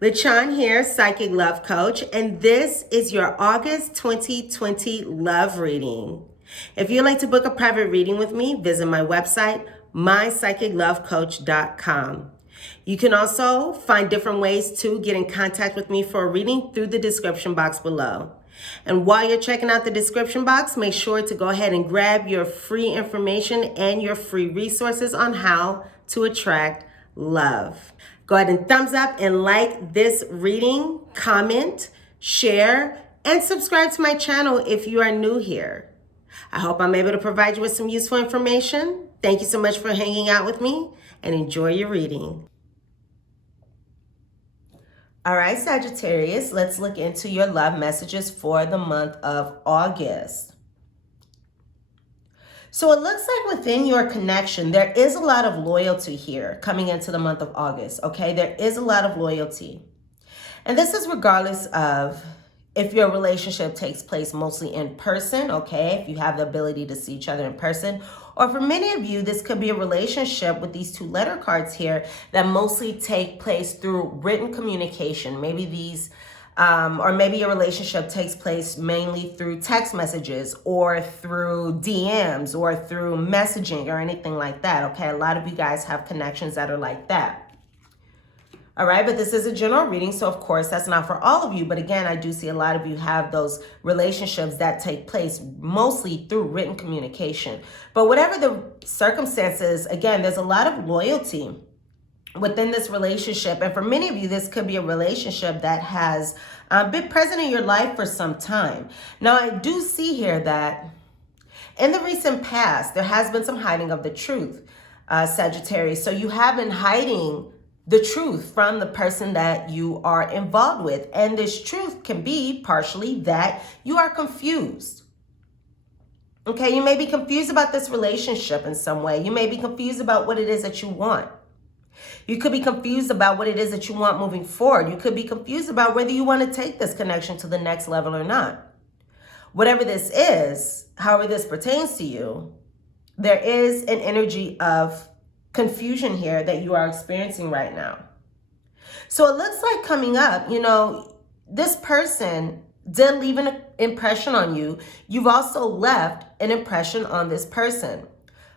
LaChawn here, Psychic Love Coach, and this is your August 2020 love reading. If you'd like to book a private reading with me, visit my website, mypsychiclovecoach.com. You can also find different ways to get in contact with me for a reading through the description box below. And while you're checking out the description box, make sure to go ahead and grab your free information and your free resources on how to attract love. Go ahead and thumbs up and like this reading, comment, share, and subscribe to my channel if you are new here. I hope I'm able to provide you with some useful information. Thank you so much for hanging out with me and enjoy your reading. All right, Sagittarius, let's look into your love messages for the month of August. So it looks like within your connection, there is a lot of loyalty here coming into the month of August, okay? There is a lot of loyalty. And this is regardless of if your relationship takes place mostly in person, okay? If you have the ability to see each other in person. Or for many of you, this could be a relationship with these two letter cards here that mostly take place through written communication. Maybe these or maybe your relationship takes place mainly through text messages or through DMs or through messaging or anything like that, okay? A lot of you guys have connections that are like that. All right, but this is a general reading, so of course that's not for all of you. But again, I do see a lot of you have those relationships that take place mostly through written communication. But whatever the circumstances, again, there's a lot of loyalty within this relationship. And for many of you, this could be a relationship that has been present in your life for some time. Now, I do see here that in the recent past, there has been some hiding of the truth, Sagittarius. So you have been hiding the truth from the person that you are involved with. And this truth can be partially that you are confused. Okay, you may be confused about this relationship in some way. You may be confused about what it is that you want. You could be confused about what it is that you want moving forward. You could be confused about whether you want to take this connection to the next level or not. Whatever this is, however this pertains to you, there is an energy of confusion here that you are experiencing right now. So it looks like coming up, you know, this person did leave an impression on you. You've also left an impression on this person.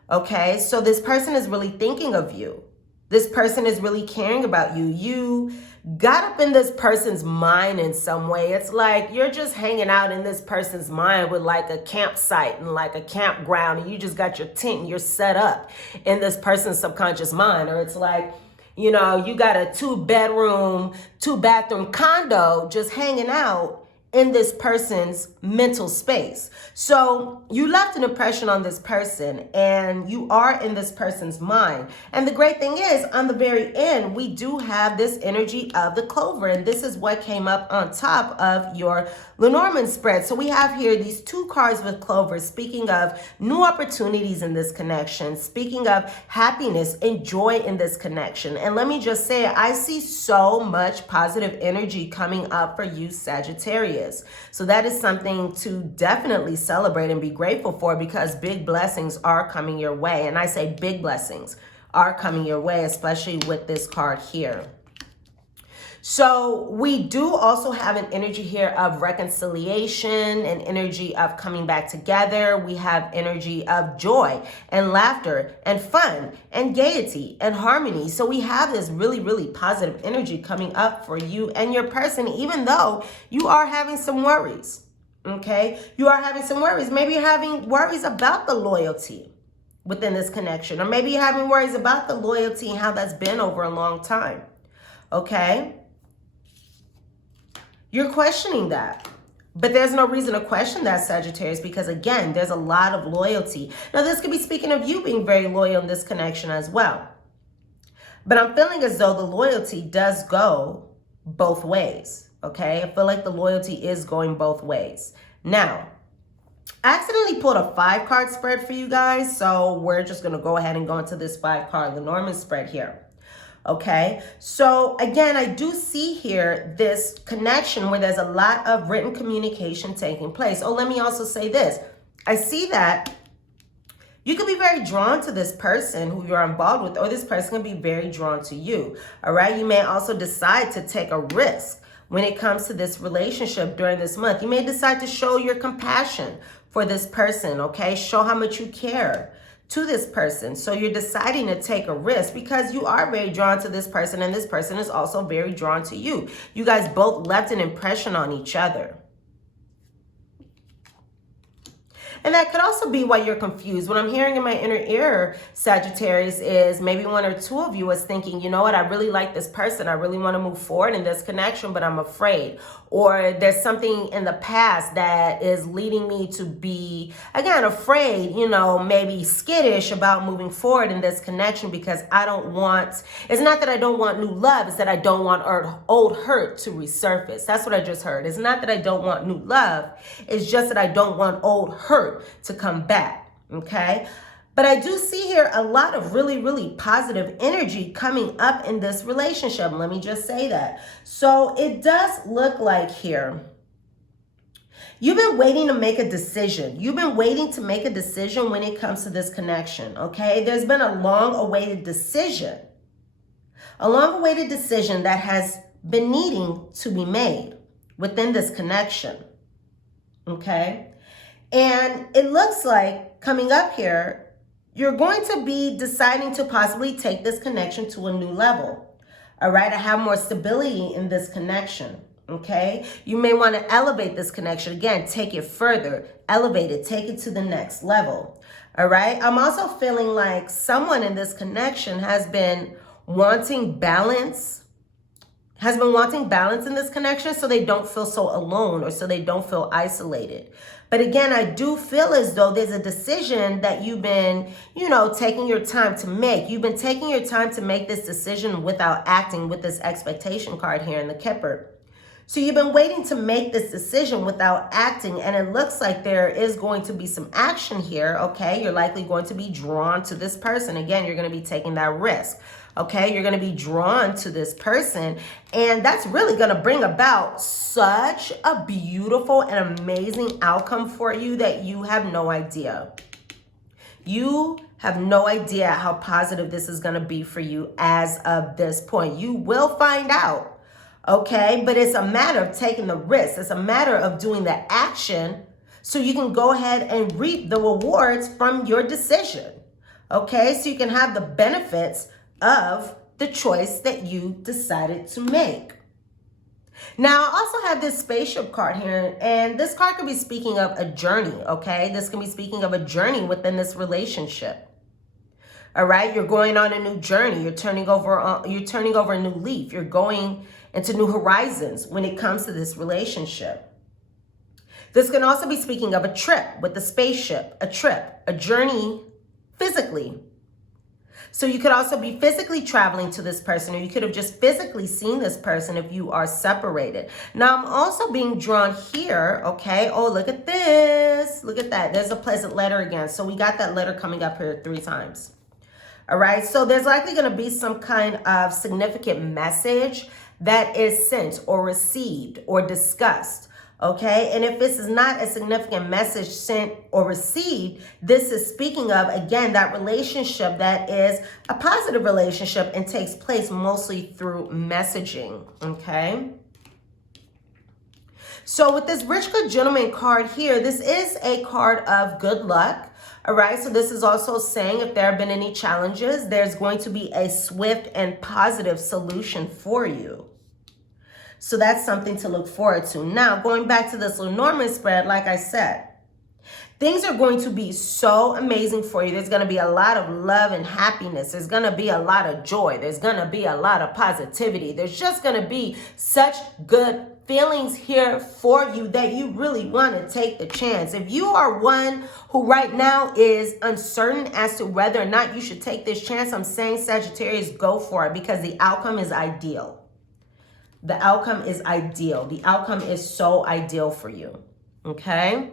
Okay, so this person is really thinking of you. This person is really caring about you. You got up in this person's mind in some way. It's like you're just hanging out in this person's mind with like a campsite and like a campground, and you just got your tent and you're set up in this person's subconscious mind. Or it's like, you know, you got a 2-bedroom, 2-bathroom condo just hanging out in this person's mental space. So you left an impression on this person and you are in this person's mind. And the great thing is, on the very end, we do have this energy of the clover. And this is what came up on top of your Lenormand spread. So we have here these two cards with clover, speaking of new opportunities in this connection, speaking of happiness and joy in this connection. And let me just say, I see so much positive energy coming up for you, Sagittarius. So that is something to definitely celebrate and be grateful for, because big blessings are coming your way. And I say big blessings are coming your way, especially with this card here. So we do also have an energy here of reconciliation, an energy of coming back together. We have energy of joy and laughter and fun and gaiety and harmony. So we have this really, really positive energy coming up for you and your person, even though you are having some worries, okay? You are having some worries. Maybe you're having worries about the loyalty within this connection, or maybe you're having worries about the loyalty and how that's been over a long time, okay? You're questioning that. But there's no reason to question that, Sagittarius, because again, there's a lot of loyalty. Now, this could be speaking of you being very loyal in this connection as well. But I'm feeling as though the loyalty does go both ways, okay? I feel like the loyalty is going both ways. Now, I accidentally pulled a 5-card spread for you guys, so we're just going to go ahead and go into this 5-card Lenormand spread here. Okay, so again, I do see here this connection where there's a lot of written communication taking place. Oh, let me also say this. I see that You could be very drawn to this person who you're involved with, or this person can be very drawn to you. All right. You may also decide to take a risk when it comes to this relationship during this month. You may decide to show your compassion for this person. Okay. Show how much you care to this person. So you're deciding to take a risk because you are very drawn to this person, and this person is also very drawn to you. You guys both left an impression on each other. And that could also be why you're confused. What I'm hearing in my inner ear, Sagittarius, is maybe one or two of you is thinking, you know what, I really like this person. I really want to move forward in this connection, but I'm afraid. Or there's something in the past that is leading me to be, again, afraid, you know, maybe skittish about moving forward in this connection because I don't want, it's not that I don't want new love, it's that I don't want old hurt to resurface. That's what I just heard. It's not that I don't want new love, it's just that I don't want old hurt to come back, okay? But I do see here a lot of really, really positive energy coming up in this relationship. Let me just say that. So it does look like here, you've been waiting to make a decision. You've been waiting to make a decision when it comes to this connection, okay? There's been a long-awaited decision. A long-awaited decision that has been needing to be made within this connection, okay? And it looks like coming up here, you're going to be deciding to possibly take this connection to a new level. All right, I have more stability in this connection. Okay, you may want to elevate this connection. Again, take it further, elevate it, take it to the next level. All right, I'm also feeling like someone in this connection has been wanting balance, in this connection so they don't feel so alone or so they don't feel isolated. But again, I do feel as though there's a decision that you've been, you know, taking your time to make. You've been taking your time to make this decision without acting, with this expectation card here in the Kipper. So you've been waiting to make this decision without acting, and it looks like there is going to be some action here, okay? You're likely going to be drawn to this person. Again, you're going to be taking that risk. Okay, you're going to be drawn to this person, and that's really going to bring about such a beautiful and amazing outcome for you that you have no idea. You have no idea how positive this is going to be for you as of this point. You will find out, okay? But it's a matter of taking the risk. It's a matter of doing the action so you can go ahead and reap the rewards from your decision, okay? So you can have the benefits of the choice that you decided to make. Now, I also have this spaceship card here, and this card could be speaking of a journey, okay? This can be speaking of a journey within this relationship. All right, you're going on a new journey. You're turning over a new leaf. You're going into new horizons when it comes to this relationship. This can also be speaking of a trip with the spaceship, a journey physically. So you could also be physically traveling to this person, or you could have just physically seen this person if you are separated. Now, I'm also being drawn here, okay? Oh, look at this. Look at that. There's a pleasant letter again. So we got that letter coming up here 3 times. All right, so there's likely going to be some kind of significant message that is sent or received or discussed. Okay, and if this is not a significant message sent or received, this is speaking of, again, that relationship that is a positive relationship and takes place mostly through messaging, okay? So with this Rich Good Gentleman card here, this is a card of good luck, all right? So this is also saying if there have been any challenges, there's going to be a swift and positive solution for you. So that's something to look forward to. Now, going back to this Lenormand spread, like I said, things are going to be so amazing for you. There's going to be a lot of love and happiness. There's going to be a lot of joy. There's going to be a lot of positivity. There's just going to be such good feelings here for you that you really want to take the chance. If you are one who right now is uncertain as to whether or not you should take this chance, I'm saying, Sagittarius, go for it, because the outcome is ideal. The outcome is ideal. The outcome is so ideal for you, okay?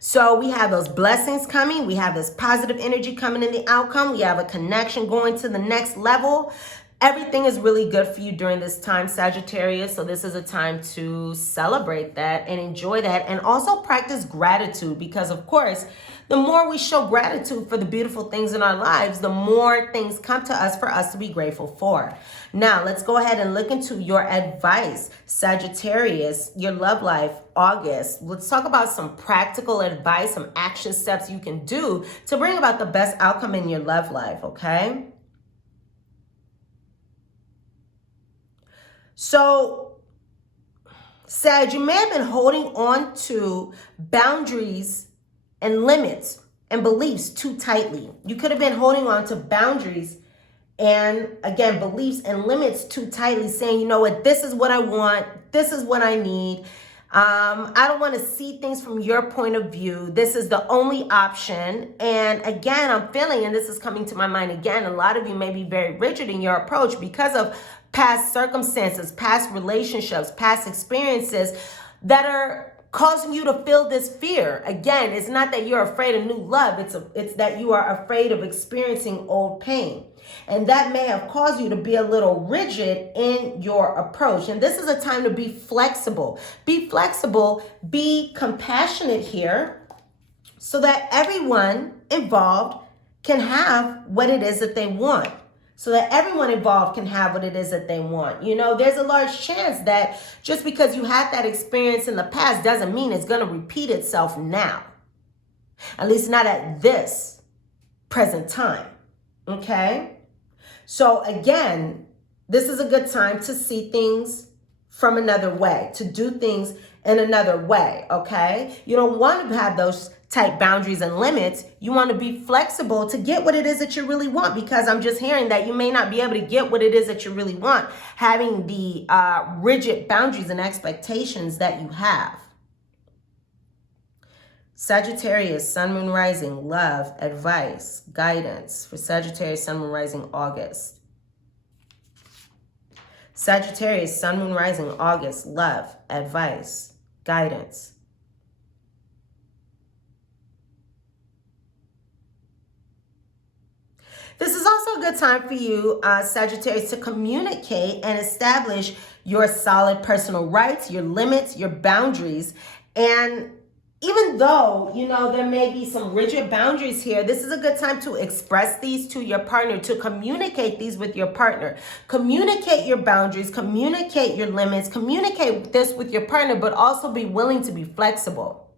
So we have those blessings coming. We have this positive energy coming in the outcome. We have a connection going to the next level. Everything is really good for you during this time, Sagittarius. So this is a time to celebrate that and enjoy that, and also practice gratitude, because, of course, the more we show gratitude for the beautiful things in our lives, the more things come to us for us to be grateful for. Now, let's go ahead and look into your advice, Sagittarius, your love life, August. Let's talk about some practical advice, some action steps you can do to bring about the best outcome in your love life, okay? So, Sag, you may have been holding on to boundaries and limits and beliefs too tightly. You could have been holding on to boundaries and, again, beliefs and limits too tightly, saying, you know what, this is what I want, this is what I need. I don't want to see things from your point of view. This is the only option. And again, I'm feeling, and this is coming to my mind again, a lot of you may be very rigid in your approach because of past circumstances, past relationships, past experiences that are causing you to feel this fear. Again, it's not that you're afraid of new love. It's that you are afraid of experiencing old pain. And that may have caused you to be a little rigid in your approach. And this is a time to be flexible. Be flexible, be compassionate here so that everyone involved can have what it is that they want. So that everyone involved can have what it is that they want. You know, there's a large chance that just because you had that experience in the past doesn't mean it's going to repeat itself now. At least not at this present time. Okay? So again, this is a good time to see things from another way, to do things in another way, okay? You don't want to have those tight boundaries and limits. You want to be flexible to get what it is that you really want, because I'm just hearing that you may not be able to get what it is that you really want, having the rigid boundaries and expectations that you have. Sagittarius, Sun, Moon, Rising, love, advice, guidance for Sagittarius, Sun, Moon, Rising, August. Sagittarius, Sun, Moon, Rising, August, love, advice, guidance. This is also a good time for you, Sagittarius, to communicate and establish your solid personal rights, your limits, your boundaries. And even though, you know, there may be some rigid boundaries here, this is a good time to express these to your partner, to communicate these with your partner. Communicate your boundaries, communicate your limits, communicate this with your partner, but also be willing to be flexible,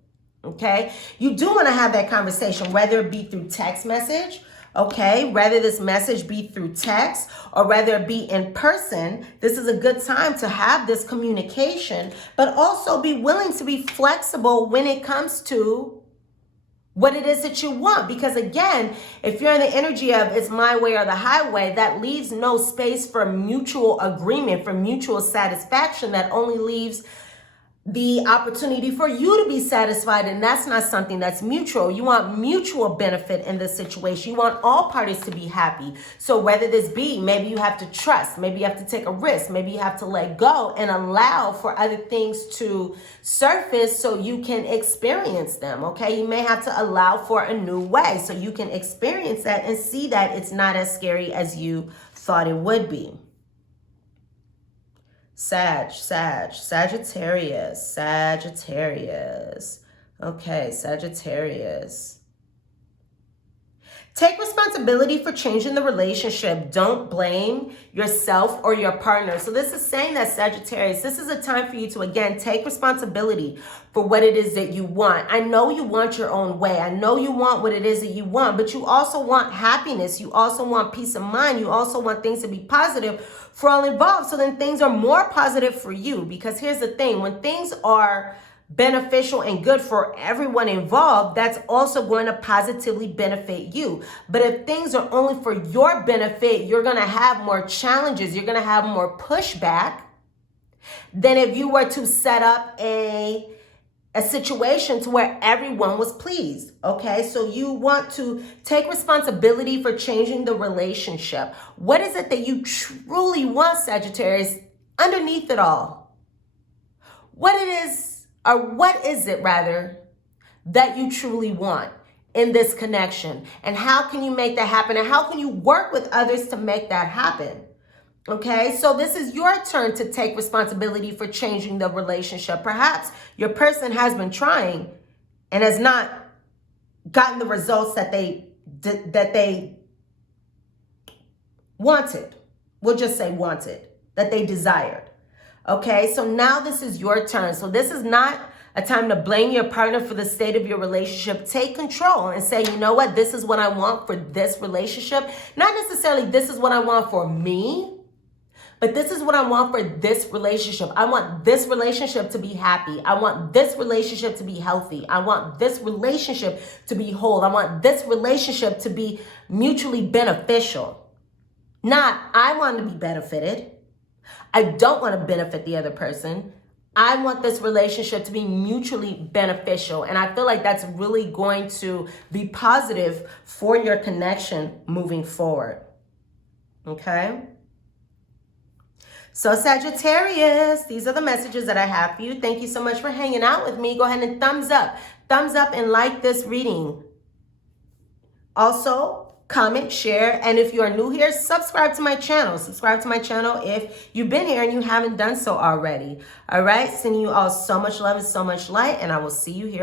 okay? You do want to have that conversation, whether it be through text message, okay, whether this message be through text or whether it be in person. This is a good time to have this communication, but also be willing to be flexible when it comes to what it is that you want. Because again, if you're in the energy of it's my way or the highway, that leaves no space for mutual agreement, for mutual satisfaction. That only leaves the opportunity for you to be satisfied, and that's not something that's mutual. You want mutual benefit in this situation. You want all parties to be happy. So whether this be, maybe you have to trust, maybe you have to take a risk, maybe you have to let go and allow for other things to surface so you can experience them, okay? You may have to allow for a new way so you can experience that and see that it's not as scary as you thought it would be. Sagittarius. Okay, Sagittarius. Take responsibility for changing the relationship. Don't blame yourself or your partner. So this is saying that, Sagittarius, this is a time for you to, again, take responsibility for what it is that you want. I know you want your own way. I know you want what it is that you want, but you also want happiness. You also want peace of mind. You also want things to be positive for all involved. So then things are more positive for you, because here's the thing. When things are beneficial and good for everyone involved, that's also going to positively benefit you. But if things are only for your benefit, you're going to have more challenges. You're going to have more pushback than if you were to set up a situation to where everyone was pleased, okay? So you want to take responsibility for changing the relationship. What is it that you truly want, Sagittarius, underneath it all? What is it rather that you truly want in this connection? And how can you make that happen? And how can you work with others to make that happen? Okay, so this is your turn to take responsibility for changing the relationship. Perhaps your person has been trying and has not gotten the results that they wanted. We'll just say wanted, that they desired. Okay, so now this is your turn. So this is not a time to blame your partner for the state of your relationship. Take control and say, you know what, this is what I want for this relationship. Not necessarily this is what I want for me, but this is what I want for this relationship. I want this relationship to be happy. I want this relationship to be healthy. I want this relationship to be whole. I want this relationship to be mutually beneficial. Not, I want to be benefited. I don't want to benefit the other person. I want this relationship to be mutually beneficial. And I feel like that's really going to be positive for your connection moving forward. Okay? So Sagittarius, these are the messages that I have for you. Thank you so much for hanging out with me. Go ahead and thumbs up and like this reading. Also, comment, share, and if you are new here, subscribe to my channel. Subscribe to my channel if you've been here and you haven't done so already. All right, sending you all so much love and so much light, and I will see you here.